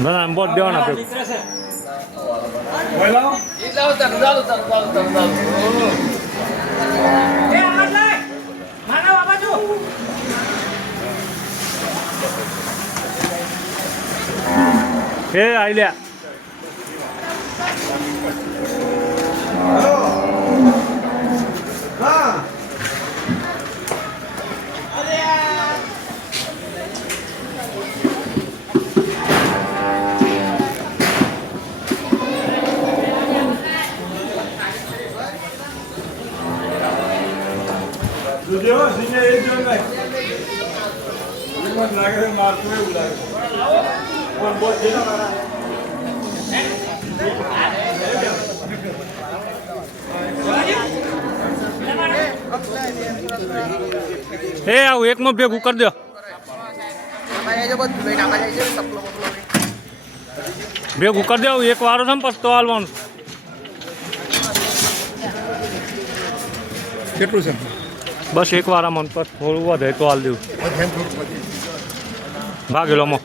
ના બોટ દેવાના પે એ આઈ લ્યા એ આવું એકમાં ભેગું કરી દો ભેગું કરી દો એક વારો છે ને પછી તો હાલવાનું કેટલું છે બસ એક વાર આમાં પછી થોડું વધે તો હાલ દેવું ભાગેલોમાં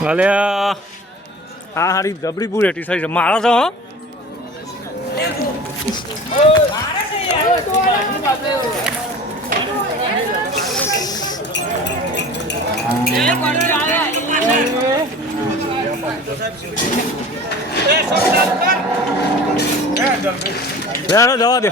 ભલે આ હારી જબરી બુરેટી થઈ છે મારા તો જવા દે